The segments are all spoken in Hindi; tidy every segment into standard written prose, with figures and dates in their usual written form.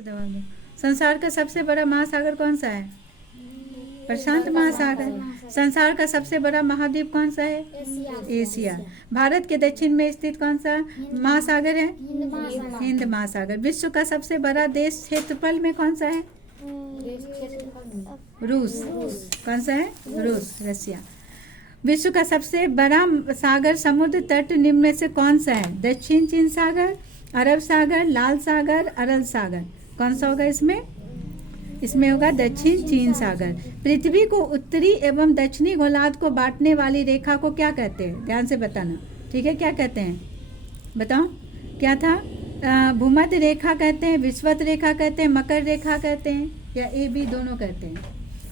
जवाब दो। संसार का सबसे बड़ा महासागर कौन सा है? प्रशांत महासागर। संसार का सबसे बड़ा महाद्वीप कौन सा है? एशिया। भारत के दक्षिण में स्थित कौन सा महासागर है? हिंद महासागर। विश्व का सबसे बड़ा देश क्षेत्रफल में कौन सा है? रूस। कौन सा है? रूस, रसिया। विश्व का सबसे बड़ा सागर समुद्र तट निम्न में से कौन सा है? दक्षिण चीन सागर, अरब सागर, लाल सागर, अरल सागर। कौन सा होगा इसमें? इसमें होगा दक्षिण चीन सागर। पृथ्वी को उत्तरी एवं दक्षिणी गोलार्ध को बांटने वाली रेखा को क्या कहते हैं? ध्यान से बताना, ठीक है? क्या कहते हैं बताओ? क्या था? भूमध्य रेखा कहते हैं, विषुवत रेखा कहते हैं, मकर रेखा कहते हैं, या ए बी दोनों कहते हैं?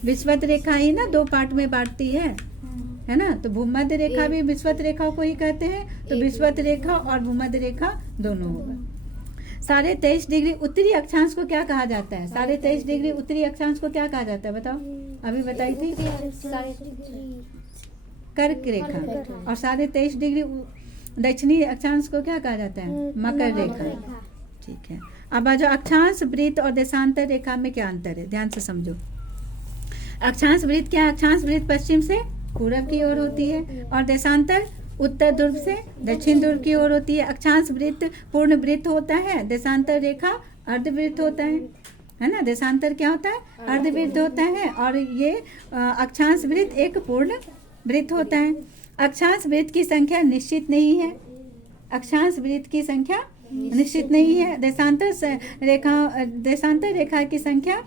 विषुवत रेखा ही ना दो पार्ट में बांटती है ना? तो भूमध्य रेखा भी विषुवत रेखा को ही कहते हैं, तो विषुवत रेखा और भूमध्य रेखा दोनों होगा। 23.5 डिग्री उत्तरी अक्षांश को क्या कहा जाता है? 23.5 डिग्री उत्तरी अक्षांश को क्या कहा जाता है? बताओ, अभी बताई थी। कर्क रेखा। और 23.5 डिग्री दक्षिणी अक्षांश को क्या कहा जाता है? मकर रेखा। ठीक है। अब आज अक्षांश वृत्त और देशांतर रेखा में क्या अंतर है? ध्यान से समझो। अक्षांश वृत्त क्या है? अक्षांश वृत्त पश्चिम से पूरब की ओर होती है और देशांतर उत्तर ध्रुव से दक्षिण ध्रुव की ओर होती है। अक्षांश वृत्त पूर्ण वृत्त होता है, देशांतर रेखा अर्धवृत्त होता है ना? देशांतर क्या होता है? अर्धवृत्त होता है, और ये अक्षांश वृत्त एक पूर्ण वृत्त होता है। अक्षांश वृत्त की संख्या निश्चित नहीं है। अक्षांश वृत्त की संख्या निश्चित नहीं है। देशांतर रेखा की संख्या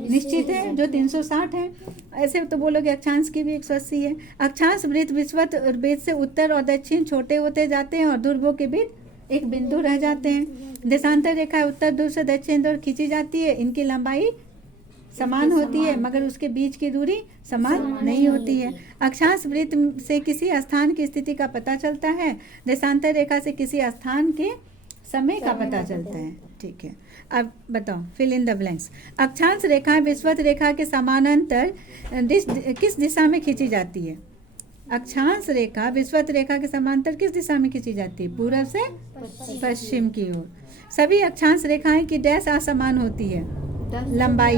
निश्चित है, जो 360 है। ऐसे तो बोलोगे अक्षांश की भी 180 है। अक्षांश वृत्त विषुवत वृत्त से उत्तर और दक्षिण छोटे होते जाते हैं और ध्रुवों के बीच एक बिंदु रह जाते हैं। देशांतर रेखा उत्तर ध्रुव से दक्षिण ध्रुव खींची जाती है। इनकी लंबाई समान होती है, मगर उसके बीच की दूरी समान नहीं होती है। अक्षांश वृत्त से किसी स्थान की स्थिति का पता चलता है, देशांतर रेखा से किसी स्थान के समय का पता चलता है। ठीक है, अब बताओ, फिल इन द ब्लैंक्स। अक्षांश रेखा विषुवत रेखा के समानांतर किस दिशा में खींची जाती है? अक्षांश रेखा विषुवत रेखा के समांतर किस दिशा में खींची जाती है? पूरब से पश्चिम की ओर। सभी अक्षांश रेखाएं की डैश असमान होती है, लंबाई।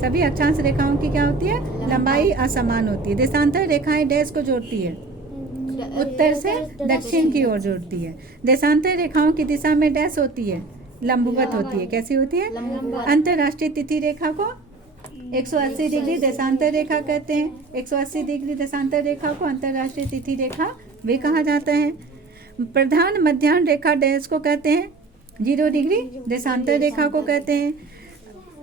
सभी अक्षांश रेखाओं की क्या होती है? लंबाई असमान होती है। देशांतर रेखाएं डैश को जोड़ती है, उत्तर से दक्षिण की ओर जोड़ती है। देशांतर रेखाओं की दिशा में डैश होती है, लंबवत होती है। कैसी होती है? अंतरराष्ट्रीय तिथि रेखा को 180 डिग्री देशांतर रेखा कहते हैं। 180 डिग्री देशांतर रेखा को अंतरराष्ट्रीय तिथि रेखा भी कहा जाता है। प्रधान मध्याह्न रेखा डैश को कहते हैं, 0 डिग्री देशांतर रेखा को कहते हैं।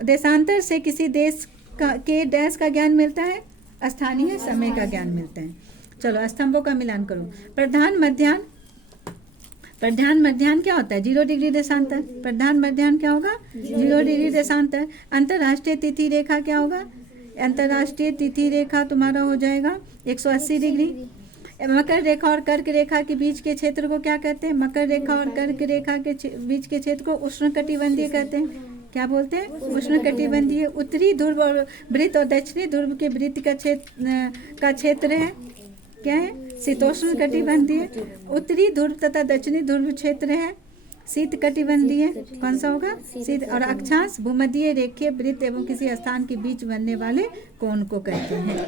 देशांतर से किसी देश के डैश का ज्ञान मिलता है, स्थानीय समय का ज्ञान मिलता है। चलो स्तंभों का मिलान करो। प्रधान मध्याह्न क्या होता है? 0 डिग्री देशांतर। प्रधान मध्याह्न क्या होगा? 0 डिग्री देशांतर। अंतरराष्ट्रीय तिथि रेखा क्या होगा? अंतरराष्ट्रीय तिथि रेखा तुम्हारा हो जाएगा 180 डिग्री। मकर रेखा और कर्क रेखा के बीच के क्षेत्र को क्या कहते हैं? मकर रेखा और कर्क रेखा के बीच के क्षेत्र को उष्णकटिबंधीय कहते हैं। क्या बोलते हैं? उष्णकटिबंधीय। उत्तरी ध्रुव और वृत्त और दक्षिणी ध्रुव के वृत्त का क्षेत्र है क्या है? शीतोष्ण कटिबंधीय। उत्तरी ध्रुव तथा दक्षिणी ध्रुव क्षेत्र है शीत कटिबंधीय। कौन सा होगा? शीत। और अक्षांश भूमध्य रेखीय वृत्त एवं किसी स्थान के बीच बनने वाले कोण को कहते हैं।